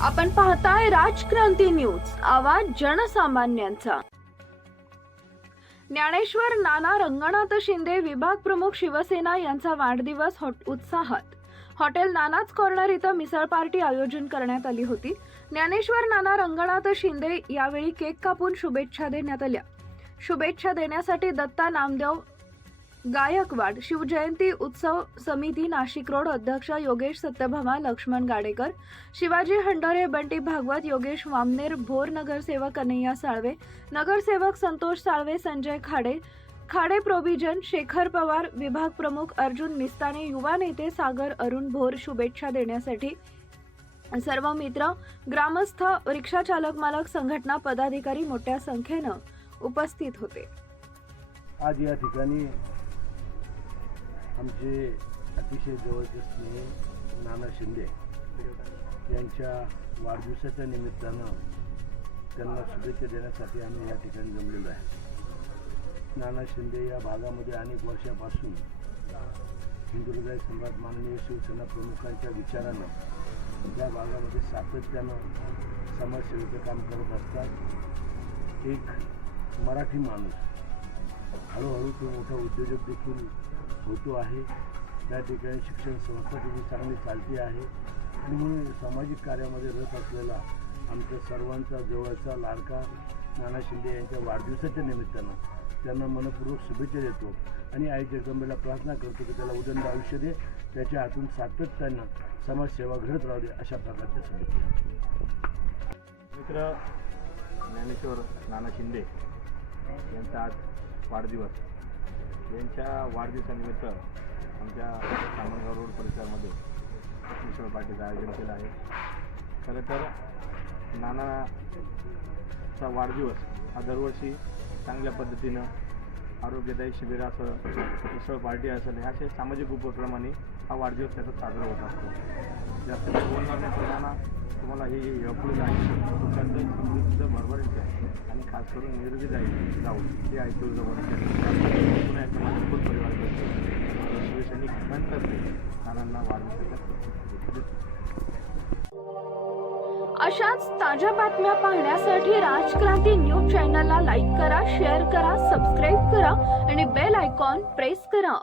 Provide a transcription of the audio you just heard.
आपण पाहताय राजक्रांती न्यूज आवाज जनसामान्यांचा. ज्ञानेश्वर नाना रंगनाथ शिंदे विभाग प्रमुख शिवसेना यांचा वाढदिवस हॉट- उत्साहात. हॉटेल नानाच कॉर्नर इथं मिसळ पार्टी आयोजन करण्यात आली होती. ज्ञानेश्वर नाना रंगनाथ शिंदे यावेळी केक कापून शुभेच्छा देण्यात आल्या. शुभेच्छा देण्यासाठी दत्ता नामदेव गायकवाड शिवजयंती उत्सव समिती नाशिक रोड अध्यक्ष योगेश सत्यभामा लक्ष्मण गाडेकर शिवाजी हंडोरे बंटी भागवत योगेश वामनेर भोर नगरसेवक कन्हैया साळवे नगरसेवक संतोष साळवे संजय खाडे खाडे प्रोव्हिजन शेखर पवार विभाग प्रमुख अर्जुन मिस्ताने युवा नेते सागर अरुण भोर शुभेच्छा देण्यासाठी सर्व मित्र ग्रामस्थ रिक्षा चालक मालक संघटना पदाधिकारी मोठ्या संख्येनं उपस्थित होते. आज या ठिकाणी आमचे अतिशय जवळचे स्नेही नाना शिंदे यांच्या वाढदिवसाच्या निमित्तानं त्यांना शुभेच्छा देण्यासाठी आम्ही या ठिकाणी जमलेलो आहे. नाना शिंदे या भागामध्ये अनेक वर्षापासून हिंदू हृदय सम्राट माननीय शिवसेना प्रमुखांच्या विचारानं या भागामध्ये सातत्यानं समाजसेवेचं काम करत असतात. एक मराठी माणूस हळूहळू तो मोठा उद्योजक देखील होतो आहे. त्या ठिकाणी शिक्षण संस्था देखील चांगली चालती आहे. आणि म्हणून सामाजिक कार्यामध्ये रस असलेला आमच्या सर्वांचा जवळचा लाडका नाना शिंदे यांच्या वाढदिवसाच्या निमित्तानं त्यांना मनपूर्वक शुभेच्छा देतो. आणि आई जगदंबेला प्रार्थना करतो की त्याला उदंड आयुष्य दे. त्याच्या हातून सातत्यानं समाजसेवा घडत राहू दे अशा प्रकारच्या शुभेच्छा. मित्र ज्ञानेश्वर नाना शिंदे यांचा आज वाढदिवस. यांच्या वाढदिवसानिमित्त आमच्या सामनगाव रोड परिसरामध्ये मिश्र पार्टीचं आयोजन केलं आहे. खरं तर नानाचा वाढदिवस हा दरवर्षी चांगल्या पद्धतीनं आरोग्यदायी शिबिर असं मिसळ पार्टी असेल ह्या असे सामाजिक उपक्रमाने हा वाढदिवस त्याचा साजरा होत असतो. जास्त काही बोलणार नाही नाना तुम्हाला हे यपूर आहे तुमच्याकडे समृद्ध भरभराट आहे. आणि खास करून निरोगी जाईल जाऊन ते आहे तुळजाभवानी पुन्हा एकदा माझ्या खूप परिवार करतो शिवसैनिक नंतर नानांना वाढदिवसाच्या अशाच ताज्या बातम्या पाहण्यासाठी राजक्रांती न्यूज चॅनलला लाईक करा शेअर करा सबस्क्राईब करा आणि बेल आयकॉन प्रेस करा.